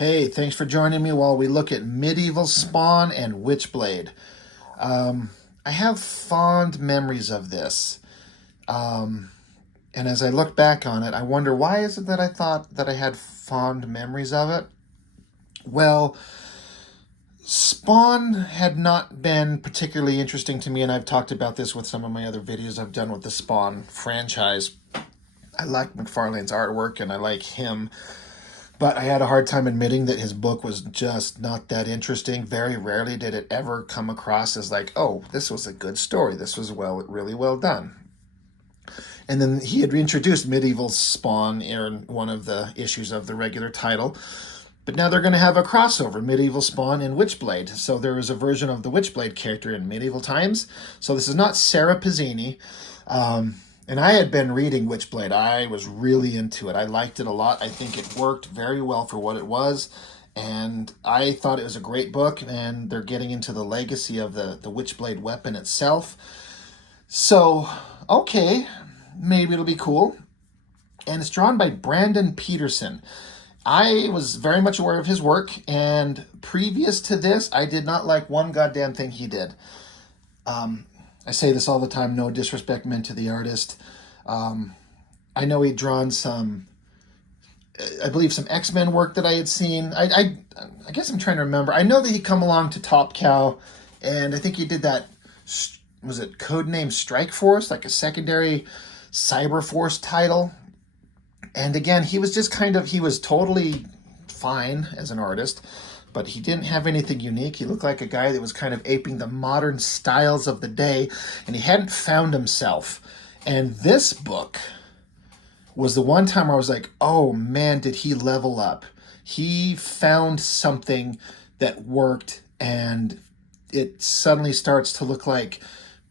Hey, thanks for joining me while we look at Midevil Spawn and Witchblade. I have fond memories of this. Um, and as I look back on it, I wonder why is it that I thought that I had fond memories of it? Well, Spawn had not been particularly interesting to me, and I've talked about this with some of my other videos I've done with the Spawn franchise. I like McFarlane's artwork and I like him. But I had a hard time admitting that his book was just not that interesting. Very rarely did it ever come across as like, oh, this was a good story. This was really well done. And then he had reintroduced Midevil Spawn in one of the issues of the regular title. But now they're going to have a crossover, Midevil Spawn and Witchblade. So there is a version of the Witchblade character in medieval times. So this is not Sarah Pizzini. And I had been reading Witchblade. I was really into it. I liked it a lot. I think it worked very well for what it was. And I thought it was a great book. And they're getting into the legacy of the Witchblade weapon itself. So, okay, maybe it'll be cool. And it's drawn by Brandon Peterson. I was very much aware of his work. And previous to this, I did not like one goddamn thing he did. I say this all the time, no disrespect meant to the artist. I know he'd drawn some, I believe some X-Men work that I had seen. I guess I'm trying to remember. I know that he'd come along to Top Cow, and I think he did that, was it Codename Strike Force, like a secondary Cyber Force title. And again, he was just he was totally fine as an artist, but he didn't have anything unique. He looked like a guy that was kind of aping the modern styles of the day, and he hadn't found himself. And this book was the one time where I was like, oh man, did he level up. He found something that worked, and it suddenly starts to look like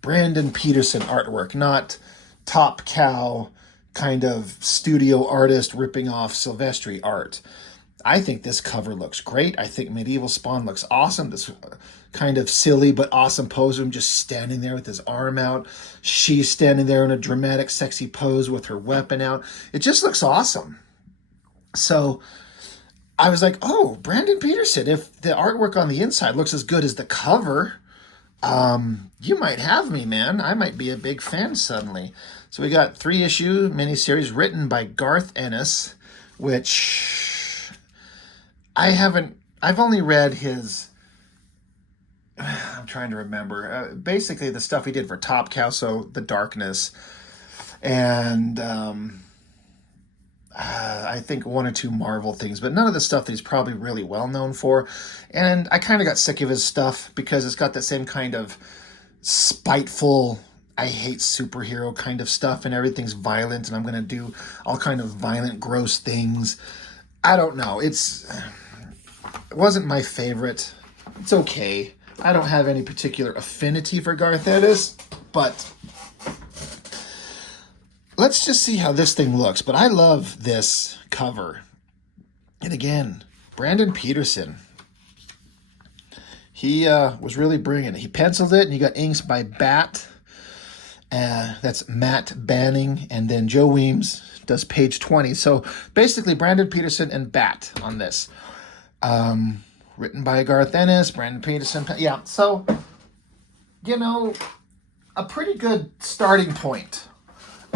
Brandon Peterson artwork, not Top Cow kind of studio artist ripping off Silvestri art. I think this cover looks great. I think Midevil Spawn looks awesome. This kind of silly but awesome pose of him just standing there with his arm out. She's standing there in a dramatic, sexy pose with her weapon out. It just looks awesome. So I was like, oh, Brandon Peterson, if the artwork on the inside looks as good as the cover, you might have me, man. I might be a big fan suddenly. So we got 3-issue miniseries written by Garth Ennis, which I've only read his, I'm trying to remember, basically the stuff he did for Top Cow, so The Darkness, and I think 1 or 2 Marvel things, but none of the stuff that he's probably really well known for. And I kind of got sick of his stuff because it's got that same kind of spiteful, I hate superhero kind of stuff, and everything's violent, and I'm going to do all kind of violent, gross things. I don't know. It wasn't my favorite. It's okay. I don't have any particular affinity for Garth Ennis, but let's just see how this thing looks. But I love this cover. And again, Brandon Peterson. He was really bringing it. He penciled it, and he got inks by Bat. That's Matt Banning. And then Joe Weems does page 20. So basically, Brandon Peterson and Bat on this. Written by Garth Ennis, Brandon Peterson. Yeah, so, you know, a pretty good starting point.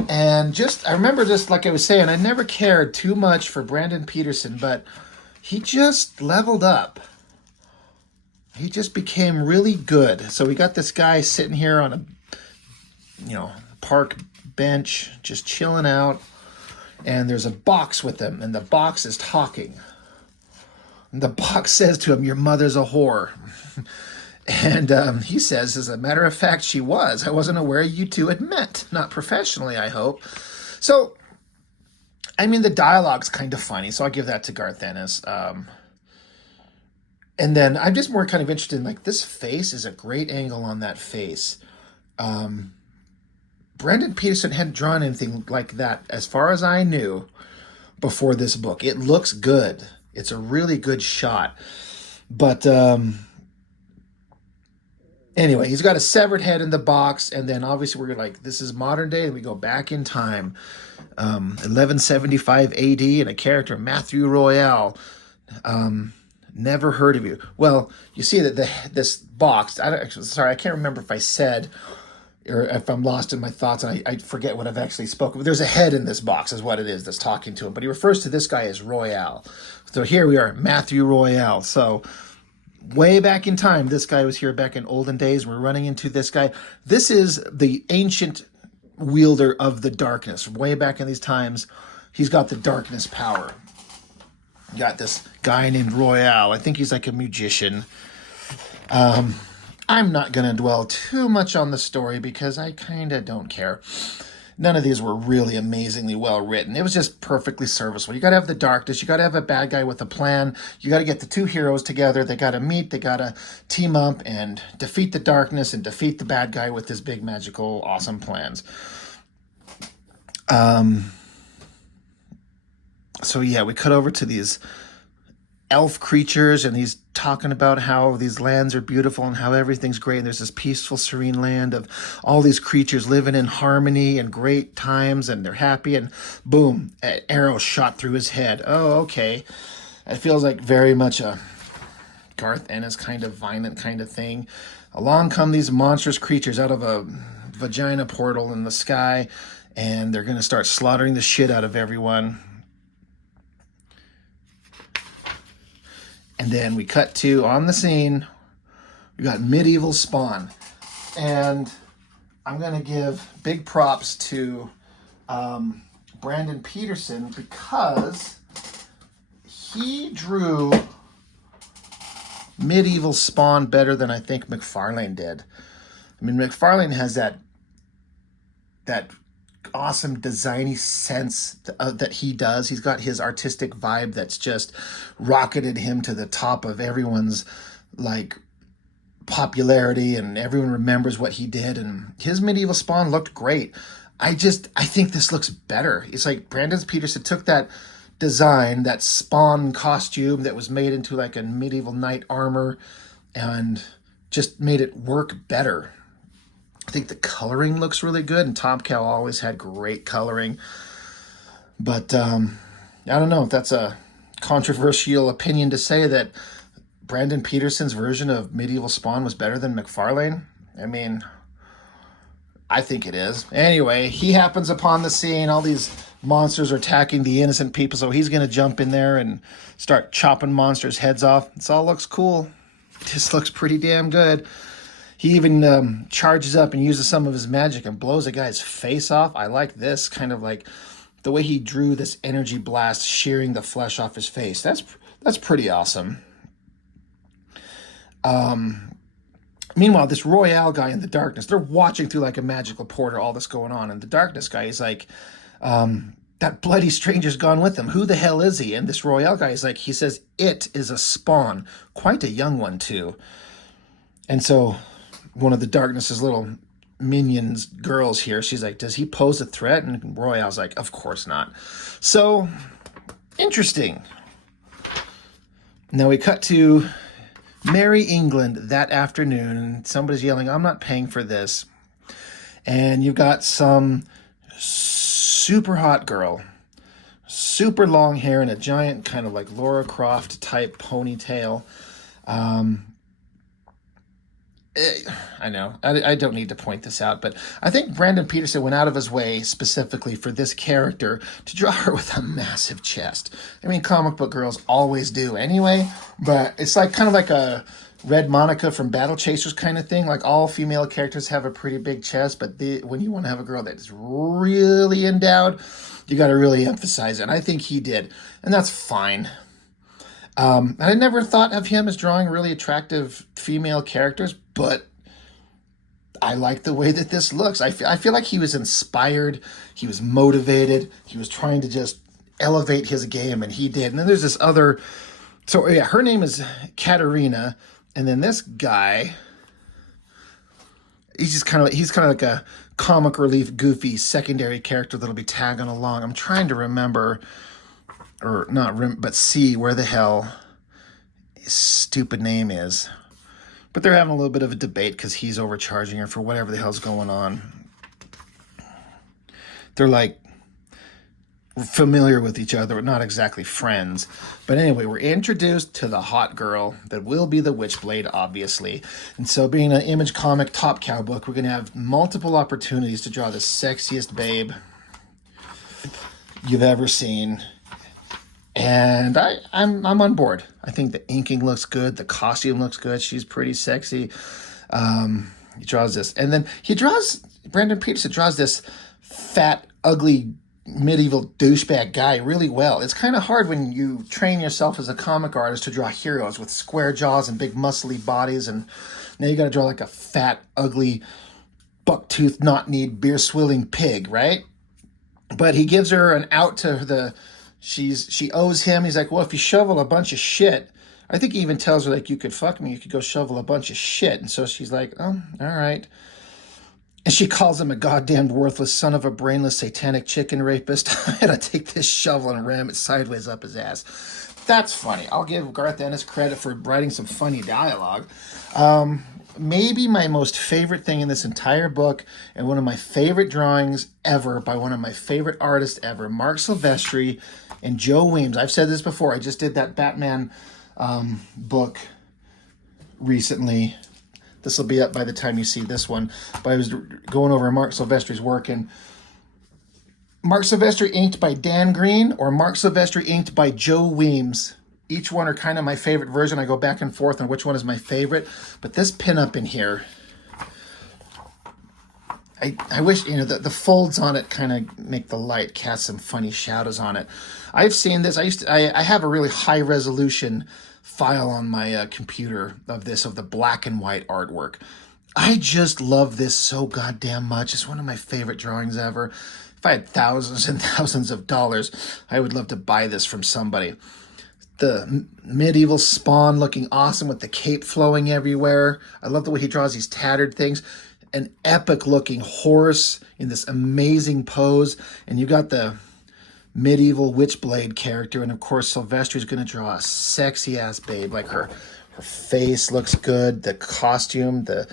And I remember just like I was saying, I never cared too much for Brandon Peterson, but he just leveled up. He just became really good. So we got this guy sitting here on a, park bench, just chilling out. And there's a box with him, and the box is talking. And the box says to him, your mother's a whore. And he says, as a matter of fact, she was. I wasn't aware you two had met. Not professionally, I hope. So, I mean, the dialogue's kind of funny, so I'll give that to Garth Ennis. And then I'm just more kind of interested in, like, this face is a great angle on that face. Brandon Peterson hadn't drawn anything like that, as far as I knew, before this book. It looks good. It's a really good shot. But anyway, he's got a severed head in the box, and then obviously we're like, this is modern day, and we go back in time. 1175 AD, and a character, Matthew Royale, Never heard of you. Well, you see that this box, sorry, I can't remember if I said, or if I'm lost in my thoughts and I forget what I've actually spoken. But there's a head in this box is what it is that's talking to him. But he refers to this guy as Royale. So here we are, Matthew Royale. So way back in time, this guy was here back in olden days. We're running into this guy. This is the ancient wielder of the darkness. Way back in these times, he's got the darkness power. You got this guy named Royale. I think he's like a magician. I'm not going to dwell too much on the story because I kind of don't care. None of these were really amazingly well written. It was just perfectly serviceable. You got to have the darkness. You got to have a bad guy with a plan. You got to get the two heroes together. They got to meet. They got to team up and defeat the darkness and defeat the bad guy with his big magical awesome plans. So yeah, we cut over to these elf creatures, and he's talking about how these lands are beautiful and how everything's great. And there's this peaceful, serene land of all these creatures living in harmony and great times, and they're happy. And boom, an arrow shot through his head. Oh, okay. It feels like very much a Garth Ennis kind of violent kind of thing. Along come these monstrous creatures out of a vagina portal in the sky, and they're going to start slaughtering the shit out of everyone. And then we cut to, on the scene, we got Midevil Spawn. And I'm going to give big props to Brandon Peterson because he drew Midevil Spawn better than I think McFarlane did. I mean, McFarlane has that awesome designy sense that he does. He's got his artistic vibe that's just rocketed him to the top of everyone's like popularity, and everyone remembers what he did, and his Midevil Spawn looked great. I think this looks better. It's like Brandon Peterson took that design, that Spawn costume that was made into like a medieval knight armor, and just made it work better. I think the coloring looks really good, and Tom Cow always had great coloring. But I don't know if that's a controversial opinion to say that Brandon Peterson's version of Midevil Spawn was better than McFarlane. I mean, I think it is. Anyway, he happens upon the scene. All these monsters are attacking the innocent people, so he's going to jump in there and start chopping monsters' heads off. This all looks cool. This looks pretty damn good. He even charges up and uses some of his magic and blows a guy's face off. I like this, kind of like the way he drew this energy blast, shearing the flesh off his face. That's pretty awesome. Meanwhile, this Royale guy in the darkness, they're watching through like a magical portal, all this going on. And the darkness guy is like, that bloody stranger's gone with him. Who the hell is he? And this Royale guy is like, he says, it is a spawn. Quite a young one, too. And so one of the darkness's little minions girls here, she's like, does he pose a threat? And Royale's like, of course not. So interesting. Now we cut to Merry England that afternoon, and somebody's yelling, I'm not paying for this. And you've got some super hot girl, super long hair and a giant kind of like Laura Croft type ponytail. I know, I don't need to point this out, but I think Brandon Peterson went out of his way specifically for this character to draw her with a massive chest. I mean, comic book girls always do anyway, but it's like kind of like a Red Monica from Battle Chasers kind of thing. Like all female characters have a pretty big chest, but when you want to have a girl that is really endowed, you got to really emphasize it. And I think he did, and that's fine. I never thought of him as drawing really attractive female characters, but I like the way that this looks. I feel like he was inspired, he was motivated, he was trying to just elevate his game, and he did. And then there's this other, so yeah, her name is Katarina, and then this guy, he's kind of like a comic relief, goofy secondary character that'll be tagging along. I'm trying to remember, or not, but see where the hell his stupid name is. But they're having a little bit of a debate because he's overcharging her for whatever the hell's going on. They're like, familiar with each other, but not exactly friends. But anyway, we're introduced to the hot girl that will be the Witchblade, obviously. And so, being an Image Comic Top Cow book, we're going to have multiple opportunities to draw the sexiest babe you've ever seen. And I'm on board. I think the inking looks good. The costume looks good. She's pretty sexy. He draws this. And then Brandon Peterson draws this fat, ugly, medieval douchebag guy really well. It's kind of hard when you train yourself as a comic artist to draw heroes with square jaws and big muscly bodies, and now you got to draw like a fat, ugly, buck-toothed, knock-kneed, beer-swilling pig, right? But he gives her an out to she owes him. He's like, well, if you shovel a bunch of shit, I think he even tells her, like, you could fuck me, you could go shovel a bunch of shit. And so she's like, oh, all right. And she calls him a goddamn worthless son of a brainless satanic chicken rapist. I gotta take this shovel and ram it sideways up his ass. That's funny. I'll give Garth Ennis credit for writing some funny dialogue. Maybe my most favorite thing in this entire book, and one of my favorite drawings ever by one of my favorite artists ever, Mark Silvestri and Joe Weems. I've said this before. I just did that Batman book recently. This will be up by the time you see this one. But I was going over Mark Silvestri's work, and Mark Silvestri inked by Dan Green or Mark Silvestri inked by Joe Weems. Each one are kind of my favorite version. I go back and forth on which one is my favorite. But this pinup in here, I wish, you know, the folds on it kind of make the light cast some funny shadows on it. I've seen this. I have a really high resolution file on my computer of the black and white artwork. I just love this so goddamn much. It's one of my favorite drawings ever. If I had thousands and thousands of dollars, I would love to buy this from somebody. The medieval Spawn looking awesome with the cape flowing everywhere. I love the way he draws these tattered things. An epic looking horse in this amazing pose. And you got the medieval Witchblade character, and of course Silvestri's going to draw a sexy ass babe. Like her face looks good, the costume, the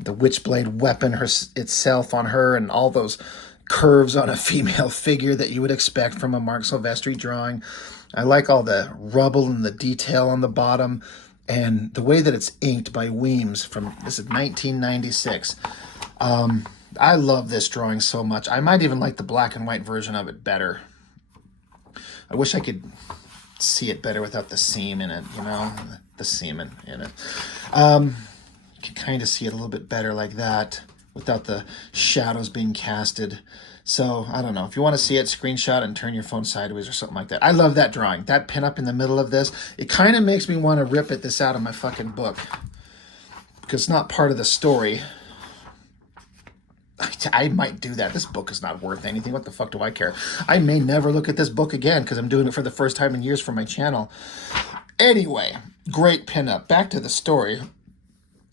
Witchblade weapon itself on her, and all those curves on a female figure that you would expect from a Mark Silvestri drawing. I like all the rubble and the detail on the bottom, and the way that it's inked by Weems from, this is 1996. I love this drawing so much. I might even like the black and white version of it better. I wish I could see it better without the seam in it, you know, the semen in it. You can kind of see it a little bit better like that without the shadows being casted. So, I don't know. If you want to see it, screenshot and turn your phone sideways or something like that. I love that drawing. That pinup in the middle of this, it kind of makes me want to rip this out of my fucking book, because it's not part of the story. I might do that. This book is not worth anything. What the fuck do I care? I may never look at this book again because I'm doing it for the first time in years for my channel. Anyway, great pinup. Back to the story.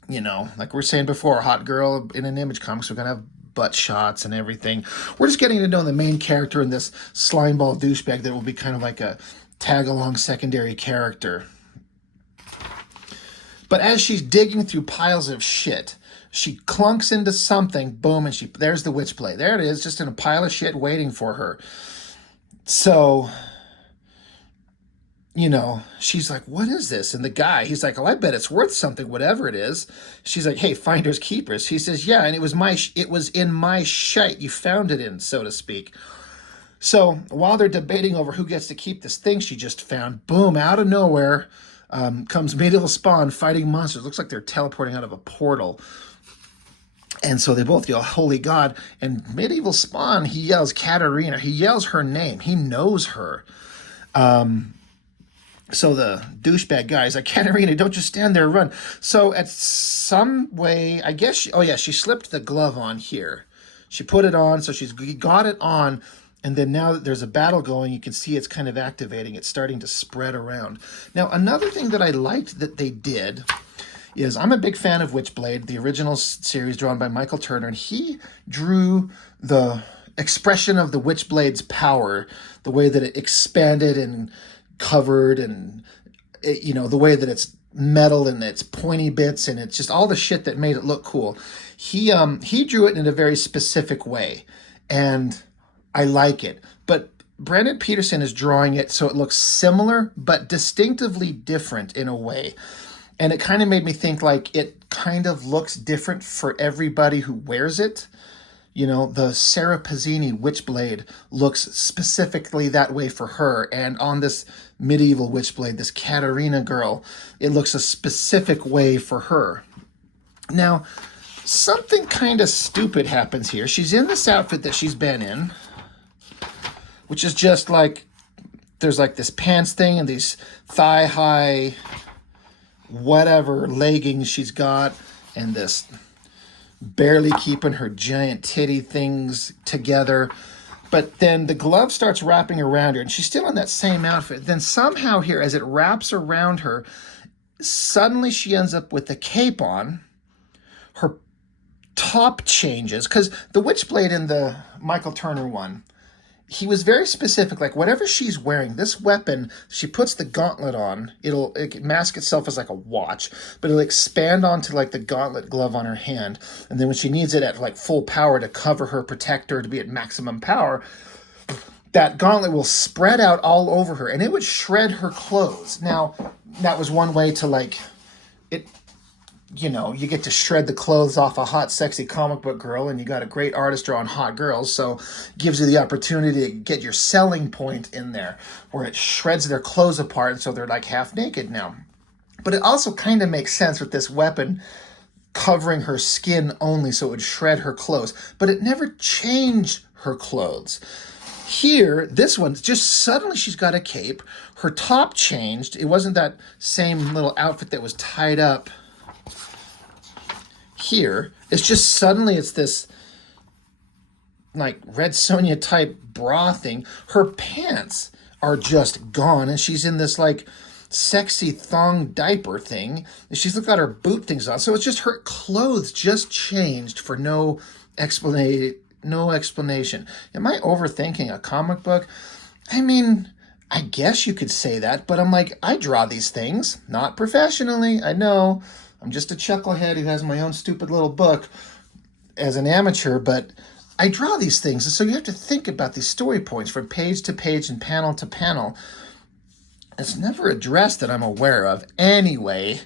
You know, like we were saying before, hot girl in an Image Comics, we're going to have butt shots and everything. We're just getting to know the main character and this slimeball douchebag that will be kind of like a tag-along secondary character. But as she's digging through piles of shit, she clunks into something, boom, and there's the Witchblade. There it is, just in a pile of shit waiting for her. So, you know, she's like, what is this? And the guy, he's like, oh, I bet it's worth something, whatever it is. She's like, hey, finders keepers. He says, yeah, and it was in my shite you found it in, so to speak. So while they're debating over who gets to keep this thing she just found, boom, out of nowhere comes Midevil Spawn fighting monsters. Looks like they're teleporting out of a portal. And so they both yell, holy God. And Midevil Spawn, he yells Katarina. He yells her name. He knows her. So the douchebag guy is like, Katarina, don't just stand there, run. So at some way, I guess, she slipped the glove on here. She put it on, so she's got it on. And then now that there's a battle going, you can see it's kind of activating. It's starting to spread around. Now, another thing that I liked that they did is, I'm a big fan of Witchblade, the original series drawn by Michael Turner, and he drew the expression of the Witchblade's power, the way that it expanded and covered, and you know, the way that it's metal and its pointy bits, and it's just all the shit that made it look cool. He drew it in a very specific way, and I like it. But Brandon Peterson is drawing it so it looks similar but distinctively different in a way. And it kind of made me think like it kind of looks different for everybody who wears it. You know, the Sarah Pazzini Witchblade looks specifically that way for her. And on this Midevil Witchblade, this Katarina girl, it looks a specific way for her. Now, something kind of stupid happens here. She's in this outfit that she's been in, which is just like, there's like this pants thing and these thigh-high, whatever, leggings she's got, and this barely keeping her giant titty things together. But then the glove starts wrapping around her, and she's still in that same outfit. Then somehow here, as it wraps around her, suddenly she ends up with the cape on. Her top changes, because the Witchblade in the Michael Turner one, he was very specific, like whatever she's wearing, this weapon, she puts the gauntlet on, it can mask itself as like a watch, but it'll expand onto like the gauntlet glove on her hand, and then when she needs it at like full power to cover her, protect her, to be at maximum power, that gauntlet will spread out all over her, and it would shred her clothes. Now, that was one way to like, it, you know, you get to shred the clothes off a hot, sexy comic book girl, and you got a great artist drawing hot girls, so it gives you the opportunity to get your selling point in there, where it shreds their clothes apart, and so they're like half naked now. But it also kind of makes sense with this weapon covering her skin only, so it would shred her clothes. But it never changed her clothes. Here, this one, just suddenly she's got a cape. Her top changed. It wasn't that same little outfit that was tied up here. It's just suddenly it's this like Red Sonja type bra thing. Her pants are just gone, and she's in this like sexy thong diaper thing. She's got her boot things on. So it's just her clothes just changed for no explanation. Am I overthinking a comic book? I mean, I guess you could say that, but I'm like, I draw these things, not professionally, I know. I'm just a chucklehead who has my own stupid little book as an amateur, but I draw these things. And so you have to think about these story points from page to page and panel to panel. It's never addressed that I'm aware of. Anyway,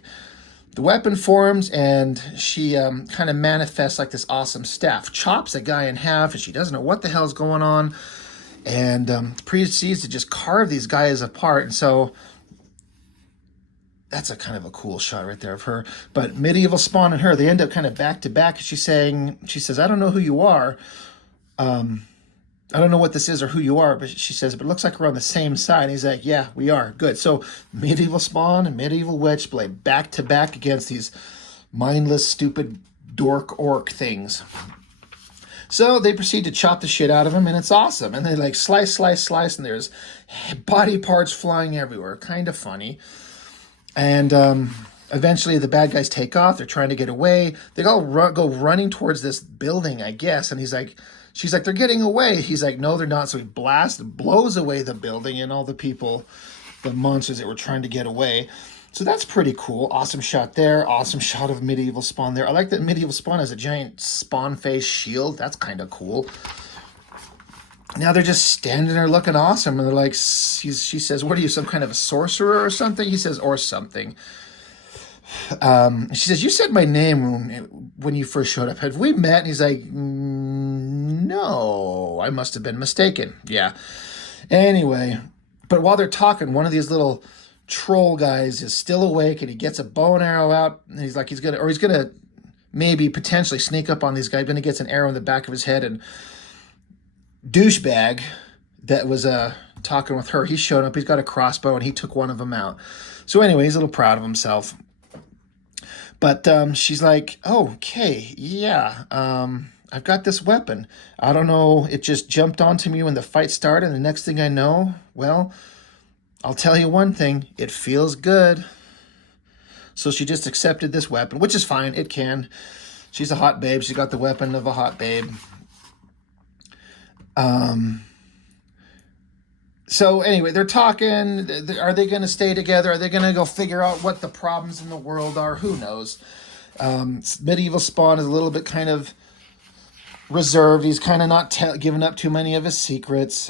the weapon forms, and she kind of manifests like this awesome staff. Chops a guy in half, and she doesn't know what the hell's going on, and proceeds to just carve these guys apart. And so that's a kind of a cool shot right there of her. But Midevil Spawn and her, they end up kind of back to back. She says, I don't know who you are. I don't know what this is or who you are, but she says, but it looks like we're on the same side. And he's like, yeah, we are. Good. So Midevil Spawn and Midevil Witchblade back to back against these mindless, stupid dork orc things. So they proceed to chop the shit out of him, and it's awesome. And they like slice, slice, slice, and there's body parts flying everywhere. Kind of funny. And eventually the bad guys take off. They're trying to get away. They all go running towards this building, I guess. And she's like, they're getting away. He's like, no, they're not. So he blows away the building and all the people, the monsters that were trying to get away. So that's pretty cool. Awesome shot there. Awesome shot of Midevil Spawn there. I like that Midevil Spawn has a giant spawn face shield. That's kind of cool. Now they're just standing there looking awesome, and they're like, she says, what are you, some kind of a sorcerer or something? He says, or something. She says, you said my name when you first showed up. Have we met? And he's like, no, I must have been mistaken. Yeah. Anyway, but while they're talking, one of these little troll guys is still awake, and he gets a bow and arrow out, and he's gonna maybe potentially sneak up on these guys, but then he gets an arrow in the back of his head, and douchebag that was talking with her, he showed up. He's got a crossbow, and he took one of them out. So anyway, he's a little proud of himself. But she's like, oh, okay, yeah, I've got this weapon. I don't know, it just jumped onto me when the fight started, and the next thing I know, well, I'll tell you one thing, it feels good. So she just accepted this weapon, which is fine, it can. She's a hot babe, she's got the weapon of a hot babe. So anyway, they're talking. Are they going to stay together? Are they going to go figure out what the problems in the world are? Who knows? Midevil Spawn is a little bit kind of reserved. He's kind of not giving up too many of his secrets.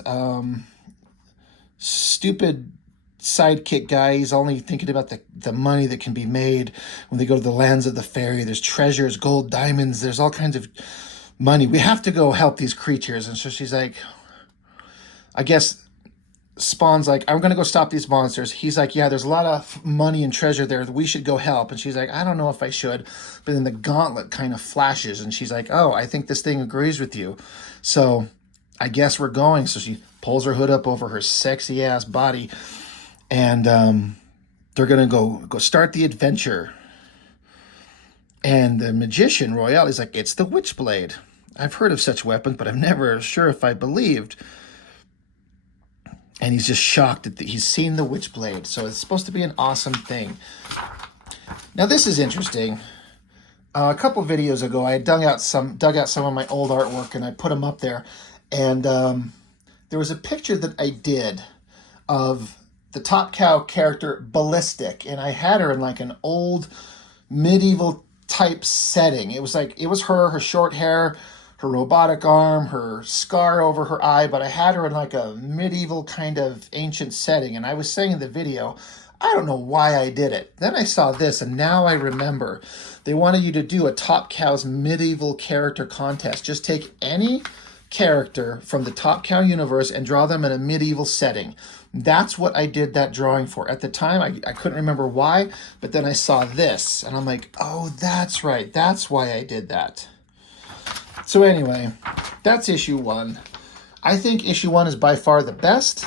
stupid sidekick guy. He's only thinking about the money that can be made when they go to the lands of the fairy. There's treasures, gold, diamonds. There's all kinds of money. We have to go help these creatures. And so she's like, I guess Spawn's like, I'm going to go stop these monsters. He's like, yeah, there's a lot of money and treasure there. We should go help. And she's like, I don't know if I should. But then the gauntlet kind of flashes. And she's like, oh, I think this thing agrees with you. So I guess we're going. So she pulls her hood up over her sexy ass body. And they're going to go start the adventure. And the magician, Royale, is like, it's the Witchblade. I've heard of such weapons, but I'm never sure if I believed. And he's just shocked that he's seen the Witchblade. So it's supposed to be an awesome thing. Now this is interesting. A couple videos ago, I dug out some of my old artwork and I put them up there. And there was a picture that I did of the Top Cow character Ballistic, and I had her in like an old medieval type setting. It was her short hair, her robotic arm, her scar over her eye, but I had her in like a medieval kind of ancient setting. And I was saying in the video, I don't know why I did it. Then I saw this, and now I remember. They wanted you to do a Top Cow's medieval character contest. Just take any character from the Top Cow universe and draw them in a medieval setting. That's what I did that drawing for. At the time, I couldn't remember why, but then I saw this, and I'm like, oh, that's right. That's why I did that. So anyway, that's issue 1. I think issue 1 is by far the best.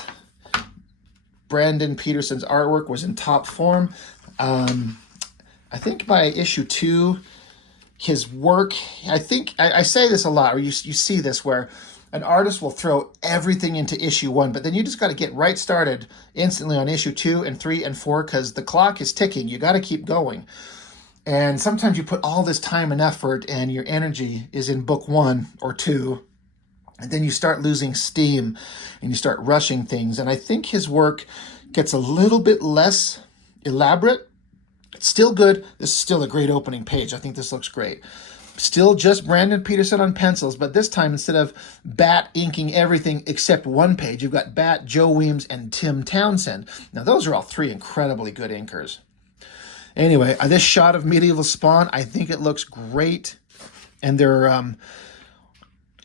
Brandon Peterson's artwork was in top form. I think by issue 2, his work, I say this a lot, or you see this where an artist will throw everything into issue 1, but then you just got to get right started instantly on issue 2 and 3 and 4 because the clock is ticking. You got to keep going. And sometimes you put all this time and effort and your energy is in book 1 or 2, and then you start losing steam and you start rushing things. And I think his work gets a little bit less elaborate. It's still good. This is still a great opening page. I think this looks great. Still just Brandon Peterson on pencils, but this time instead of Bat inking everything except one page, you've got Bat, Joe Weems, and Tim Townsend. Now those are all 3 incredibly good inkers. Anyway, this shot of Midevil Spawn, I think it looks great. And they're,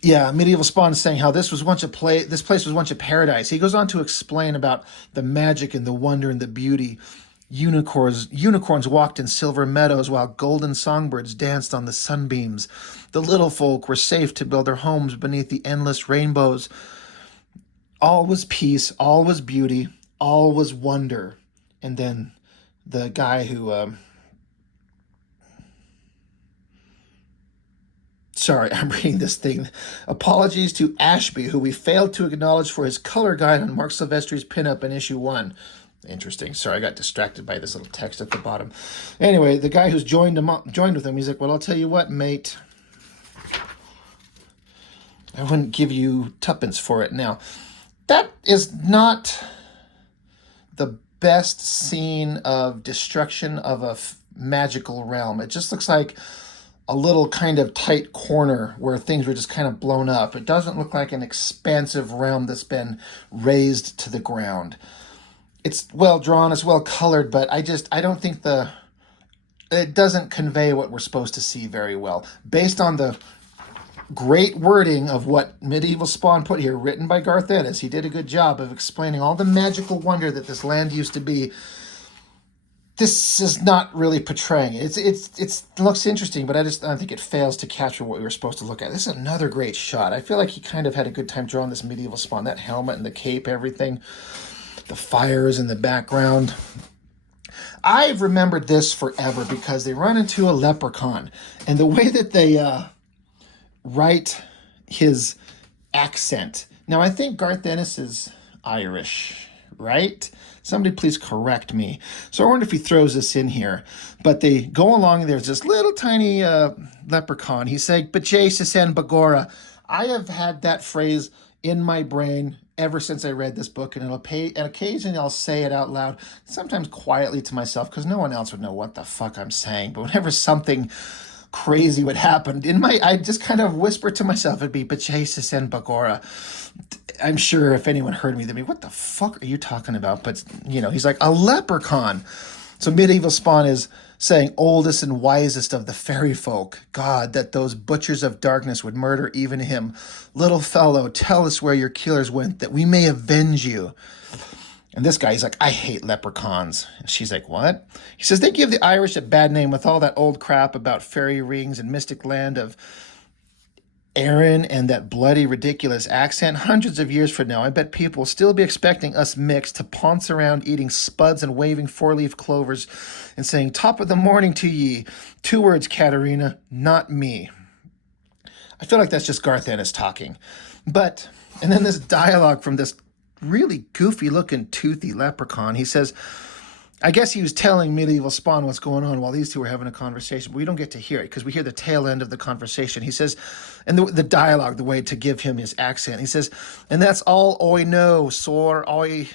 Midevil Spawn is saying how this place was once a paradise. He goes on to explain about the magic and the wonder and the beauty. Unicorns walked in silver meadows while golden songbirds danced on the sunbeams. The little folk were safe to build their homes beneath the endless rainbows. All was peace, all was beauty, all was wonder. And then the guy who, sorry, I'm reading this thing. Apologies to Ashby, who we failed to acknowledge for his color guide on Mark Silvestri's pinup in issue 1. Interesting. Sorry, I got distracted by this little text at the bottom. Anyway, the guy who's joined with him, he's like, well, I'll tell you what, mate. I wouldn't give you tuppence for it now. That is not the best scene of destruction of a magical realm. It just looks like a little kind of tight corner where things were just kind of blown up. It doesn't look like an expansive realm that's been razed to the ground. It's well drawn, it's well colored, but I don't think it doesn't convey what we're supposed to see very well. Based on the great wording of what Midevil Spawn put here, written by Garth Ennis, he did a good job of explaining all the magical wonder that this land used to be. This is not really portraying it. It looks interesting, but I don't think it fails to capture what we were supposed to look at. This is another great shot. I feel like he kind of had a good time drawing this Midevil Spawn. That helmet and the cape, everything. The fires in the background. I've remembered this forever because they run into a leprechaun. And the way that they write his accent. Now, I think Garth Ennis is Irish, right? Somebody please correct me. So I wonder if he throws this in here. But they go along, and there's this little tiny leprechaun. He's saying, Bajasis and Bagora. I have had that phrase in my brain ever since I read this book, and occasionally I'll say it out loud, sometimes quietly to myself, because no one else would know what the fuck I'm saying. But whenever something crazy would happen, I'd just kind of whisper to myself, it'd be Bajasis and Bagora. I'm sure if anyone heard me, they'd be, what the fuck are you talking about? But, you know, he's like, a leprechaun. So Midevil Spawn is saying, oldest and wisest of the fairy folk. God, that those butchers of darkness would murder even him. Little fellow, tell us where your killers went, that we may avenge you. And this guy, he's like, I hate leprechauns. And she's like, what? He says, they give the Irish a bad name with all that old crap about fairy rings and mystic land of Aaron and that bloody, ridiculous accent. Hundreds of years from now, I bet people will still be expecting us mixed to ponce around eating spuds and waving four-leaf clovers and saying, top of the morning to ye. 2 words, Katerina, not me. I feel like that's just Garth Ennis talking. But, and then this dialogue from this really goofy-looking, toothy leprechaun. He says, I guess he was telling Midevil Spawn what's going on while these two were having a conversation, but we don't get to hear it because we hear the tail end of the conversation. He says, and the dialogue, the way to give him his accent, he says, and that's all I know, sir. I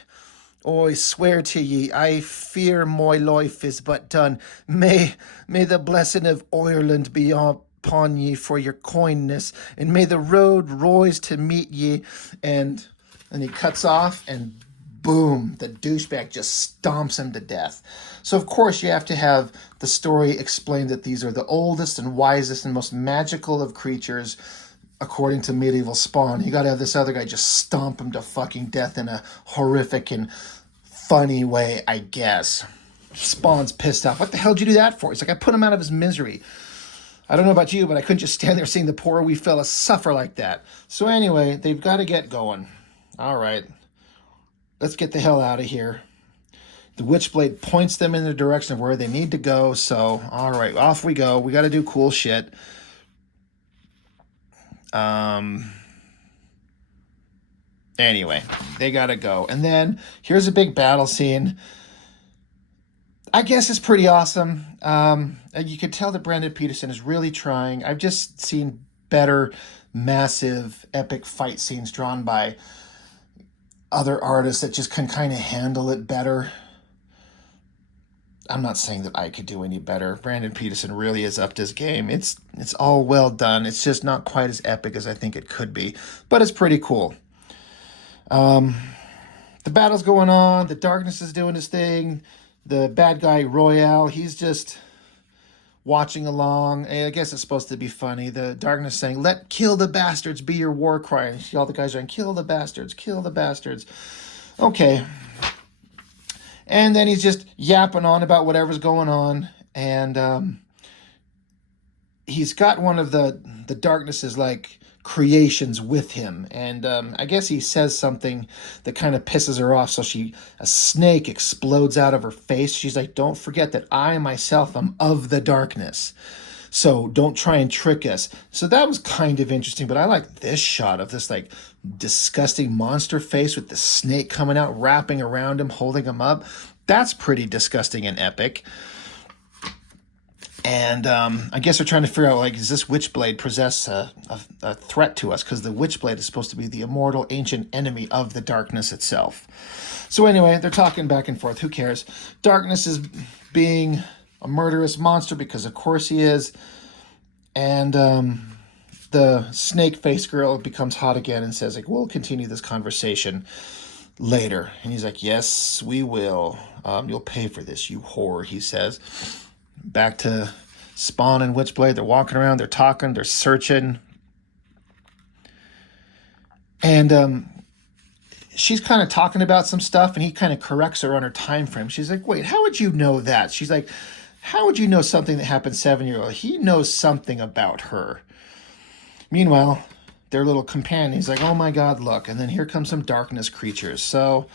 swear to ye, I fear my life is but done. May the blessing of Ireland be upon ye for your kindness, and may the road rise to meet ye. And he cuts off, and boom, the douchebag just stomps him to death. So, of course, you have to have the story explain that these are the oldest and wisest and most magical of creatures, according to Midevil Spawn. You got to have this other guy just stomp him to fucking death in a horrific and funny way, I guess. Spawn's pissed off. What the hell did you do that for? He's like, I put him out of his misery. I don't know about you, but I couldn't just stand there seeing the poor wee fella suffer like that. So anyway, they've got to get going. All right. Let's get the hell out of here. The Witchblade points them in the direction of where they need to go. So, all right, off we go. We got to do cool shit. Anyway, they got to go. And then here's a big battle scene. I guess it's pretty awesome. You can tell that Brandon Peterson is really trying. I've just seen better, massive, epic fight scenes drawn by other artists that just can kind of handle it better. I'm not saying that I could do any better. Brandon Peterson really has upped his game. It's all well done. It's just not quite as epic as I think it could be, but it's pretty cool. The battle's going on. The darkness is doing his thing. The bad guy, Royale, he's just watching along. And I guess it's supposed to be funny. The darkness saying, kill the bastards be your war cry. And all the guys are saying, kill the bastards, kill the bastards. Okay. And then he's just yapping on about whatever's going on. And he's got one of the darkness's like creations with him. And I guess he says something that kind of pisses her off. So a snake explodes out of her face. She's like, don't forget that I myself am of the darkness. So don't try and trick us. So that was kind of interesting. But I like this shot of this like disgusting monster face with the snake coming out, wrapping around him, holding him up. That's pretty disgusting and epic. And I guess they're trying to figure out, like, does this Witchblade possess a threat to us? Because the Witchblade is supposed to be the immortal ancient enemy of the darkness itself. So anyway, they're talking back and forth. Who cares? Darkness is being a murderous monster because, of course, he is. And the snake-faced girl becomes hot again and says, like, we'll continue this conversation later. And he's like, yes, we will. You'll pay for this, you whore, he says. Back to Spawn and Witchblade. They're walking around. They're talking. They're searching. And she's kind of talking about some stuff, and he kind of corrects her on her time frame. She's like, wait, how would you know that? She's like, how would you know something that happened 7 years ago? He knows something about her. Meanwhile, their little companion, he's like, oh my God, look. And then here comes some darkness creatures. So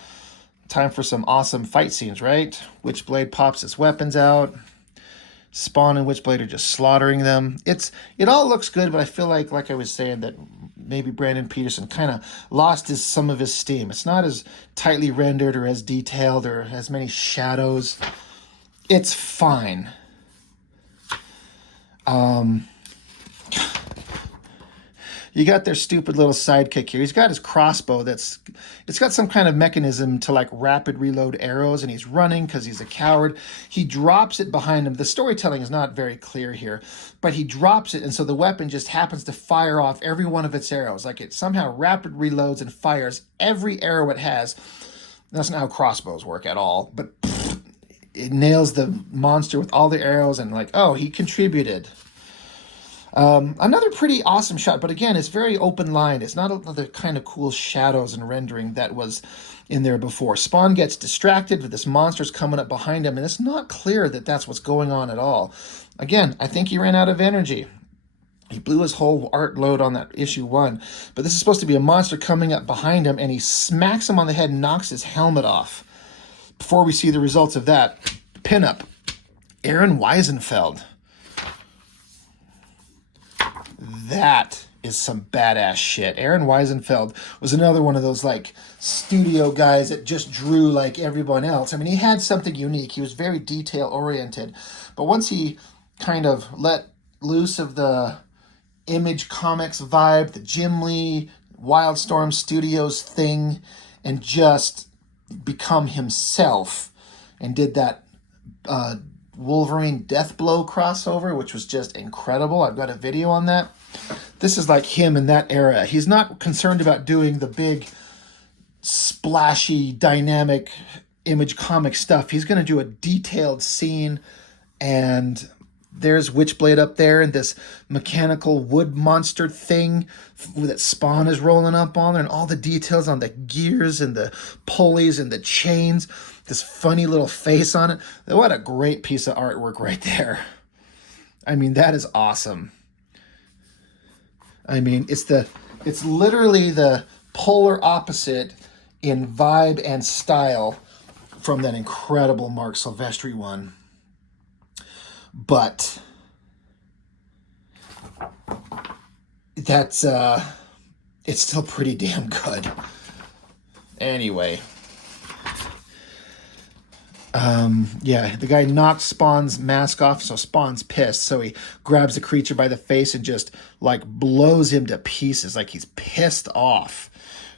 time for some awesome fight scenes, right? Witchblade pops its weapons out. Spawn and Witchblade are just slaughtering them. It all looks good, but I feel like I was saying, that maybe Brandon Peterson kind of lost some of his steam. It's not as tightly rendered or as detailed or as many shadows. It's fine. You got their stupid little sidekick here. He's got his crossbow it's got some kind of mechanism to like rapid reload arrows, and he's running because he's a coward. He drops it behind him. The storytelling is not very clear here, but he drops it, and so the weapon just happens to fire off every one of its arrows. Like it somehow rapid reloads and fires every arrow it has. That's not how crossbows work at all, but it nails the monster with all the arrows, and like, oh, he contributed. Another pretty awesome shot, but again, it's very open line. It's not the kind of cool shadows and rendering that was in there before. Spawn gets distracted with this monster's coming up behind him, and it's not clear that that's what's going on at all. Again, I think he ran out of energy. He blew his whole art load on that issue 1, but this is supposed to be a monster coming up behind him, and he smacks him on the head and knocks his helmet off. Before we see the results of that, pinup, Aaron Weisenfeld. That is some badass shit. Aaron Weisenfeld was another one of those like studio guys that just drew like everyone else. I mean, he had something unique. He was very detail oriented, but once he kind of let loose of the Image Comics vibe, the Jim Lee, Wildstorm Studios thing, and just become himself, and did that Wolverine Deathblow crossover, which was just incredible. I've got a video on that. This is like him in that era. He's not concerned about doing the big, splashy, dynamic Image Comic stuff. He's going to do a detailed scene, and there's Witchblade up there, and this mechanical wood monster thing that Spawn is rolling up on there, and all the details on the gears and the pulleys and the chains. This funny little face on it. What a great piece of artwork right there. I mean, that is awesome. I mean, it's literally the polar opposite in vibe and style from that incredible Mark Silvestri one. But that's it's still pretty damn good. Anyway. Yeah, the guy knocks Spawn's mask off, so Spawn's pissed. So he grabs the creature by the face and just, like, blows him to pieces. Like, he's pissed off.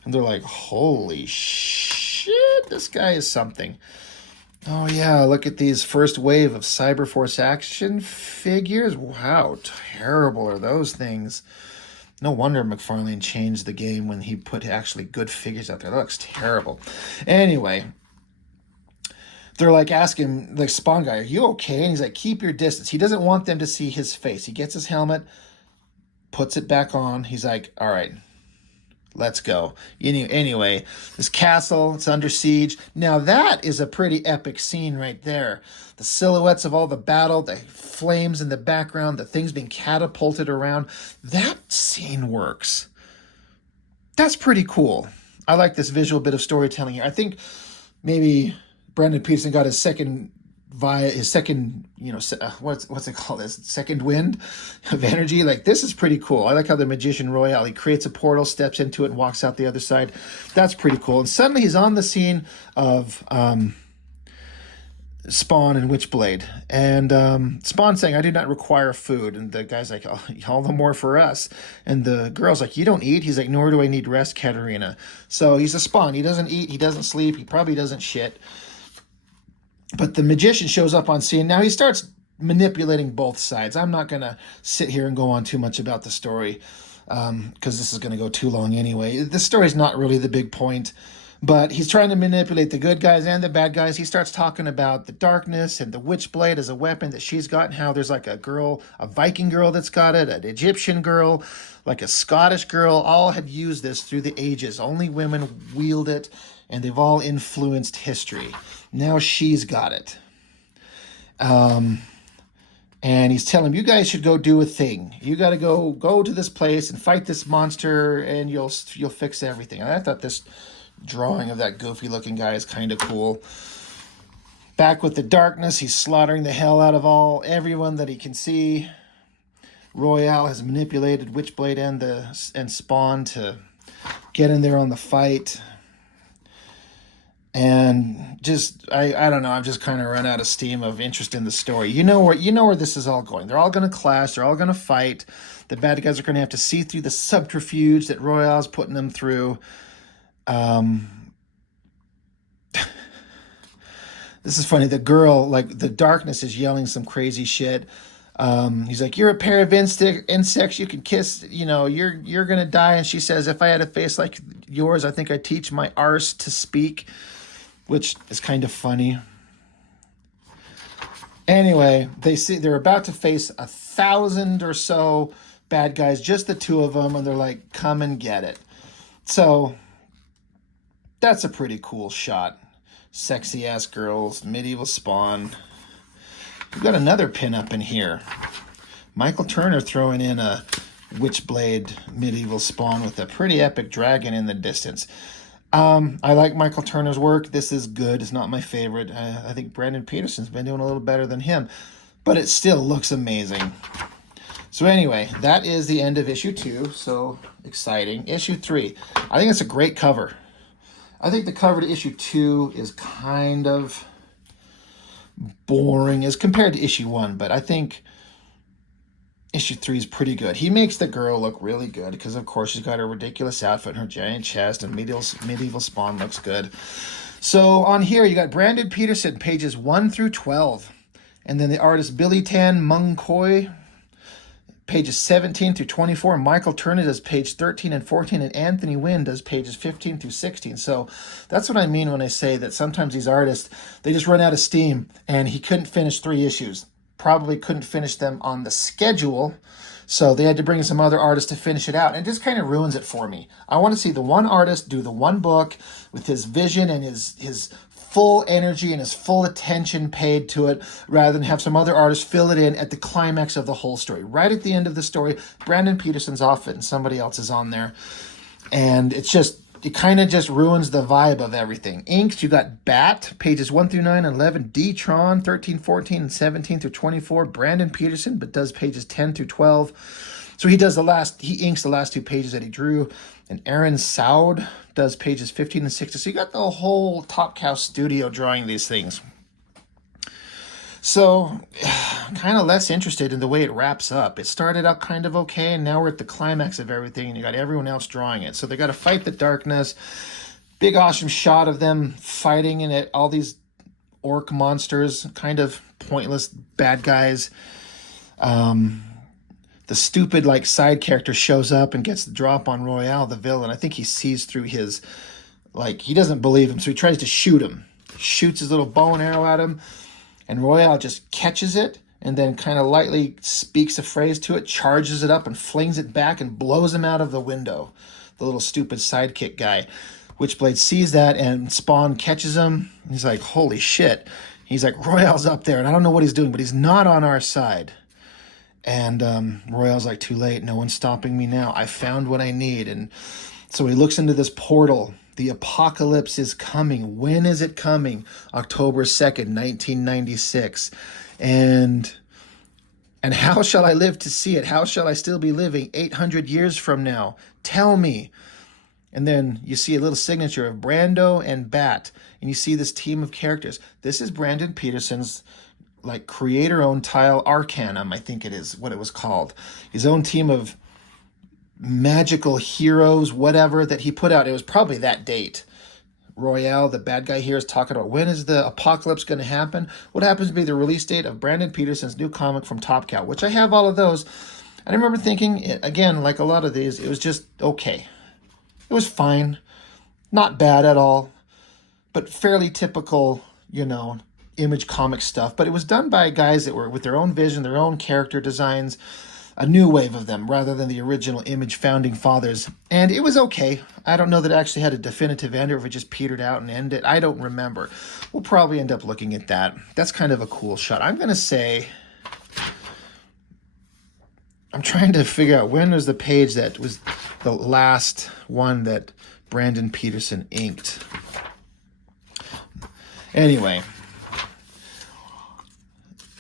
And they're like, holy shit, this guy is something. Oh, yeah, look at these first wave of Cyberforce action figures. How terrible are those things? No wonder McFarlane changed the game when he put actually good figures out there. That looks terrible. Anyway, they're like asking, like, Spawn guy, are you okay? And he's like, keep your distance. He doesn't want them to see his face. He gets his helmet, puts it back on. He's like, all right, let's go. Anyway, this castle, it's under siege. Now that is a pretty epic scene right there. The silhouettes of all the battle, the flames in the background, the things being catapulted around. That scene works. That's pretty cool. I like this visual bit of storytelling here. I think maybe Brandon Peterson got his second, you know, what's it called? His second wind of energy. Like, this is pretty cool. I like how the Magician Royale, he creates a portal, steps into it, and walks out the other side. That's pretty cool. And suddenly he's on the scene of Spawn and Witchblade. And Spawn saying, I do not require food. And the guy's like, oh, all the more for us. And the girl's like, you don't eat? He's like, nor do I need rest, Katarina. So he's a Spawn. He doesn't eat. He doesn't sleep. He probably doesn't shit. But the magician shows up on scene. Now he starts manipulating both sides. I'm not going to sit here and go on too much about the story because this is going to go too long anyway. The story's not really the big point. But he's trying to manipulate the good guys and the bad guys. He starts talking about the darkness and the Witchblade as a weapon that she's got, and how there's like a girl, a Viking girl that's got it, an Egyptian girl, like a Scottish girl. All had used this through the ages. Only women wield it, and they've all influenced history. Now she's got it. And he's telling him, you guys should go do a thing. You got to go to this place and fight this monster, and you'll fix everything. And I thought this drawing of that goofy looking guy is kind of cool. Back with the darkness, he's slaughtering the hell out of everyone that he can see. Royale has manipulated Witchblade and Spawn to get in there on the fight. And just I don't know, I've just kind of run out of steam of interest in the story. You know where this is all going. They're all going to clash, they're all going to fight. The bad guys are going to have to see through the subterfuge that Royale's putting them through. This is funny. The girl, like the darkness, is yelling some crazy shit. He's like, "You're a pair of insects. You can kiss. You're gonna die." And she says, "If I had a face like yours, I think I'd teach my arse to speak," which is kind of funny. Anyway, they're about to face 1,000 or so bad guys, just the two of them, and they're like, "Come and get it." So that's a pretty cool shot. Sexy ass girls, medieval spawn. We've got another pinup in here. Michael Turner throwing in a Witchblade medieval spawn with a pretty epic dragon in the distance. I like Michael Turner's work. This is good. It's not my favorite. I think Brandon Peterson's been doing a little better than him, but it still looks amazing. So anyway, that is the end of issue 2. So exciting. Issue 3. I think it's a great cover. I think the cover to issue 2 is kind of boring as compared to issue 1, but I think issue 3 is pretty good. He makes the girl look really good because, of course, she's got her ridiculous outfit and her giant chest, and medieval spawn looks good. So on here, you got Brandon Peterson, pages 1 through 12, and then the artist Billy Tan Mung Koi, pages 17 through 24. Michael Turner does page 13 and 14, and Anthony Wynn does pages 15 through 16. So that's what I mean when I say that sometimes these artists, they just run out of steam, and he couldn't finish 3 issues. Probably couldn't finish them on the schedule, so they had to bring some other artists to finish it out, and it just kind of ruins it for me. I want to see the one artist do the one book with his vision and his full energy and his full attention paid to it, rather than have some other artist fill it in at the climax of the whole story. Right at the end of the story, Brandon Peterson's off it and somebody else is on there. And it kind of just ruins the vibe of everything. Inks, you got Bat, pages 1 through 9 and 11. D-Tron, 13, 14, and 17 through 24. Brandon Peterson, but does pages 10 through 12. So he inks the last 2 pages that he drew. And Aaron Saud does pages 15 and 16. So you got the whole Top Cow studio drawing these things. So, kind of less interested in the way it wraps up. It started out kind of okay, and now we're at the climax of everything, and you got everyone else drawing it. So they got to fight the darkness. Big awesome shot of them fighting in it. All these orc monsters, kind of pointless bad guys. The stupid side character shows up and gets the drop on Royale, the villain. I think he sees through his, he doesn't believe him, so he tries to shoot him. Shoots his little bow and arrow at him, and Royale just catches it and then kind of lightly speaks a phrase to it, charges it up and flings it back and blows him out of the window. The little stupid sidekick guy. Witchblade sees that, and Spawn catches him. He's like, holy shit. He's like, Royale's up there, and I don't know what he's doing, but he's not on our side. And Royale's like, too late. No one's stopping me now. I found what I need. And so he looks into this portal. The apocalypse is coming. When is it coming? October 2nd, 1996. And how shall I live to see it? How shall I still be living 800 years from now? Tell me. And then you see a little signature of Brando and Bat. And you see this team of characters. This is Brandon Peterson's creator-owned tile Arcanum, I think it is what it was called. His own team of magical heroes, whatever, that he put out. It was probably that date. Royale, the bad guy here, is talking about when is the apocalypse going to happen? What happens to be the release date of Brandon Peterson's new comic from Top Cow, which I have all of those. And I remember thinking, again, like a lot of these, it was just okay. It was fine. Not bad at all. But fairly typical, Image comic stuff. But it was done by guys that were with their own vision, their own character designs, a new wave of them rather than the original Image founding fathers. And it was okay. I don't know that it actually had a definitive end or if it just petered out and ended. I don't remember. We'll probably end up looking at that. That's kind of a cool shot. I'm going to say, I'm trying to figure out when was the page that was the last one that Brandon Peterson inked. Anyway.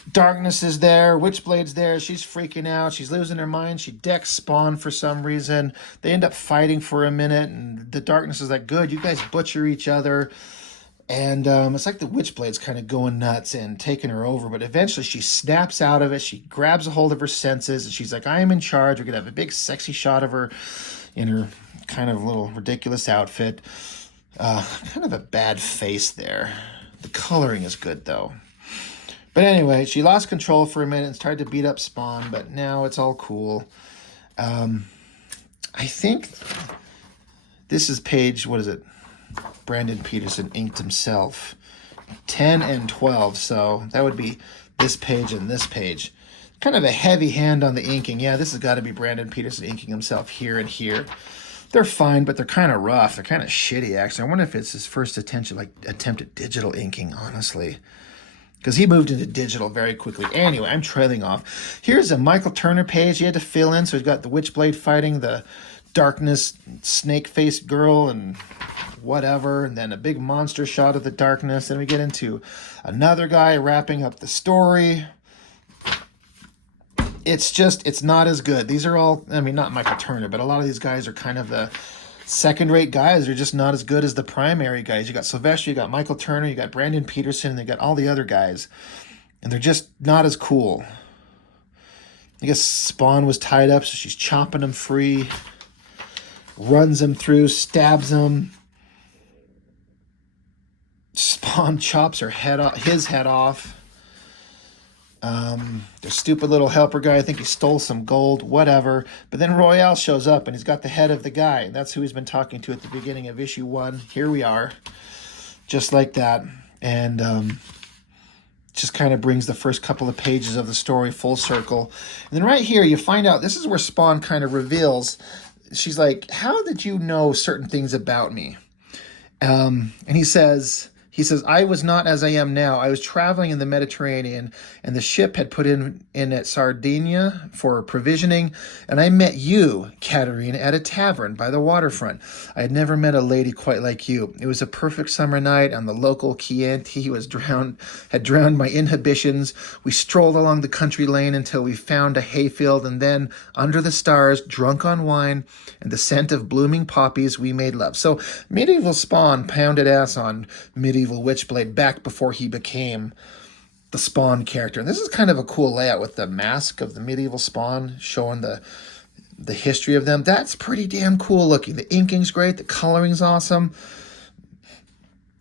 Darkness is there. Witchblade's there. She's freaking out. She's losing her mind. She decks Spawn for some reason. They end up fighting for a minute, and the Darkness is like, good, you guys butcher each other. And it's like the Witchblade's kind of going nuts and taking her over. But eventually she snaps out of it. She grabs a hold of her senses. And she's like, I am in charge. We're going to have a big sexy shot of her in her kind of little ridiculous outfit. Kind of a bad face there. The coloring is good, though. But anyway, she lost control for a minute and tried to beat up Spawn. But now it's all cool. I think this is page, what is it? Brandon Peterson inked himself. 10 and 12, so that would be this page and this page. Kind of a heavy hand on the inking. Yeah, this has got to be Brandon Peterson inking himself here and here. They're fine, but they're kind of rough. They're kind of shitty, actually. I wonder if it's his first attempt at digital inking, honestly. Because he moved into digital very quickly. Anyway, I'm trailing off. Here's a Michael Turner page he had to fill in. So he's got the Witchblade fighting the darkness snake-faced girl and whatever. And then a big monster shot of the darkness. Then we get into another guy wrapping up the story. It's not as good. These are all, I mean, not Michael Turner, but a lot of these guys are kind of the second-rate guys. They're just not as good as the primary guys. You got Sylvester, you got Michael Turner, you got Brandon Peterson, and they got all the other guys. And they're just not as cool. I guess Spawn was tied up, so she's chopping him free. Runs him through, stabs him. Spawn chops his head off. The stupid little helper guy, I think he stole some gold, whatever. But then Royale shows up, and he's got the head of the guy. And that's who he's been talking to at the beginning of issue 1. Here we are. Just like that. And just kind of brings the first couple of pages of the story full circle. And then right here, you find out, this is where Spawn kind of reveals, she's like, how did you know certain things about me? And he says, I was not as I am now. I was traveling in the Mediterranean, and the ship had put in at Sardinia for provisioning, and I met you, Katerina, at a tavern by the waterfront. I had never met a lady quite like you. It was a perfect summer night on the local Chianti. He had drowned my inhibitions. We strolled along the country lane until we found a hayfield, and then, under the stars, drunk on wine and the scent of blooming poppies, we made love. So Midevil Spawn pounded ass on Midevil Witchblade back before he became the Spawn character. And this is kind of a cool layout with the mask of the Midevil Spawn showing the history of them. That's pretty damn cool looking. The inking's great. The coloring's awesome.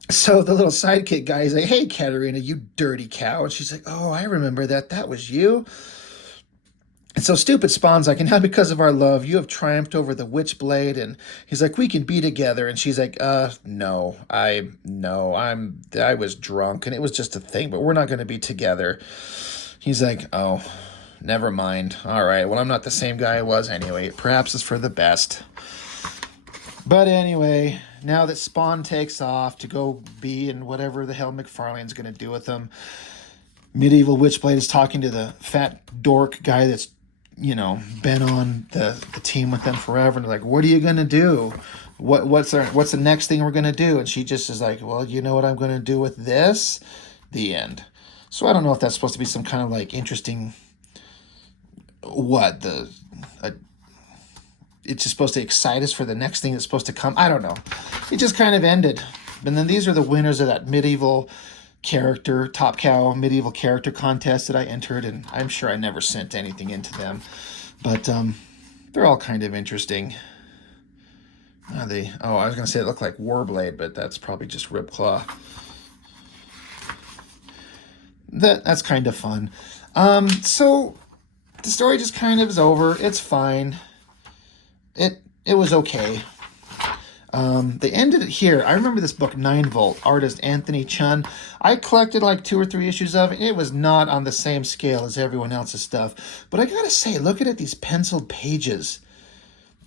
So the little sidekick guy is like, hey, Katerina, you dirty cow. And she's like, oh, I remember that. That was you. And so stupid Spawn's like, and now because of our love, you have triumphed over the Witchblade. And he's like, we can be together. And she's like, no, I was drunk and it was just a thing, but we're not going to be together. He's like, oh, never mind. All right, well, I'm not the same guy I was anyway. Perhaps it's for the best. But anyway, now that Spawn takes off to go be in whatever the hell McFarlane's going to do with him, Midevil Witchblade is talking to the fat dork guy that's, been on the team with them forever. And they're like, what are you going to do? What's the next thing we're going to do? And she just is like, well, you know what I'm going to do with this? The end. So I don't know if that's supposed to be some kind of like interesting, it's just supposed to excite us for the next thing that's supposed to come. I don't know. It just kind of ended. And then these are the winners of that medieval character, Top Cow medieval character contest that I entered, and I'm sure I never sent anything into them. But they're all kind of interesting. I was going to say it looked like Warblade, but that's probably just Ripclaw. That's kind of fun. So the story just kind of is over. It's fine. It was okay. They ended it here. I remember this book, 9 Volt, artist Anthony Chun. I collected like 2 or 3 issues of it. It was not on the same scale as everyone else's stuff. But I gotta say, looking at these penciled pages,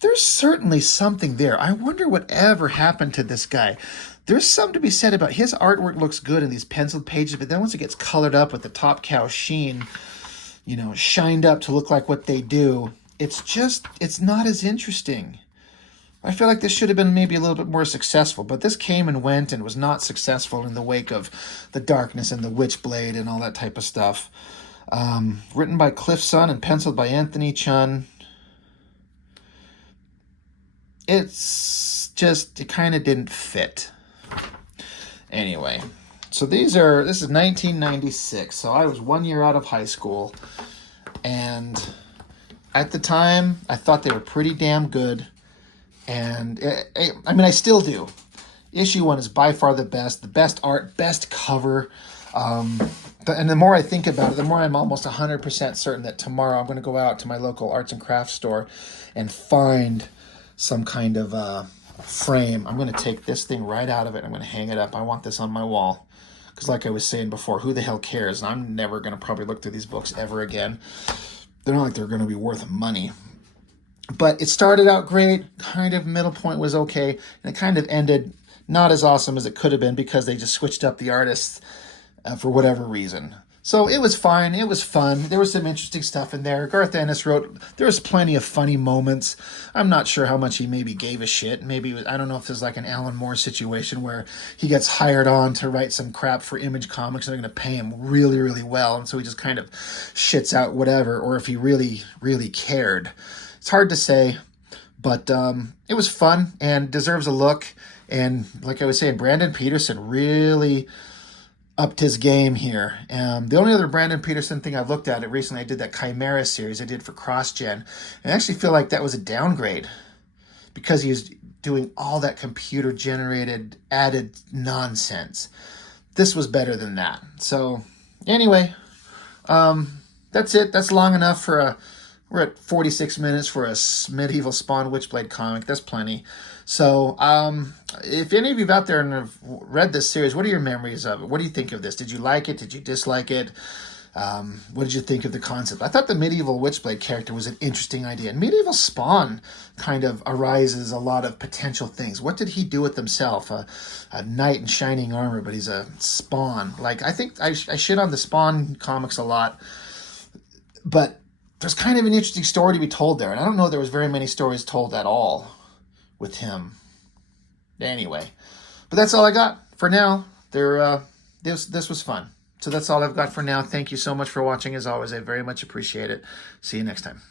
there's certainly something there. I wonder whatever happened to this guy. There's something to be said about his artwork looks good in these penciled pages, but then once it gets colored up with the Top Cow sheen, shined up to look like what they do, it's not as interesting. I feel like this should have been maybe a little bit more successful, but this came and went and was not successful in the wake of the Darkness and the Witchblade and all that type of stuff. Written by Cliff Sun and penciled by Anthony Chun. It kind of didn't fit. Anyway, so this is 1996. So I was 1 year out of high school, and at the time I thought they were pretty damn good. And I mean, I still do. Issue 1 is by far the best art, best cover. And the more I think about it, the more I'm almost 100% certain that tomorrow I'm going to go out to my local arts and crafts store and find some kind of frame. I'm going to take this thing right out of it. I'm going to hang it up. I want this on my wall. Because like I was saying before, who the hell cares? And I'm never going to probably look through these books ever again. They're not like they're going to be worth money. But it started out great. Kind of middle point was okay. And it kind of ended not as awesome as it could have been because they just switched up the artists for whatever reason. So it was fine. It was fun. There was some interesting stuff in there. Garth Ennis wrote, there was plenty of funny moments. I'm not sure how much he maybe gave a shit. Maybe, I don't know if there's like an Alan Moore situation where he gets hired on to write some crap for Image Comics and they're going to pay him really, really well. And so he just kind of shits out whatever, or if he really, really cared. It's hard to say, but it was fun and deserves a look. And like I was saying, Brandon Peterson really upped his game here. The only other Brandon Peterson thing I've looked at it recently, I did that Chimera series I did for CrossGen. And I actually feel like that was a downgrade because he was doing all that computer-generated added nonsense. This was better than that. So anyway, that's it. That's long enough for a... We're at 46 minutes for a Midevil Spawn Witchblade comic. That's plenty. So, if any of you out there and have read this series, what are your memories of it? What do you think of this? Did you like it? Did you dislike it? What did you think of the concept? I thought the Midevil Witchblade character was an interesting idea. And Midevil Spawn kind of arises a lot of potential things. What did he do with himself? A knight in shining armor, but he's a Spawn. Like, I think I shit on the Spawn comics a lot, but there's kind of an interesting story to be told there. And I don't know if there was very many stories told at all with him. Anyway, but that's all I got for now. This was fun. So that's all I've got for now. Thank you so much for watching. As always, I very much appreciate it. See you next time.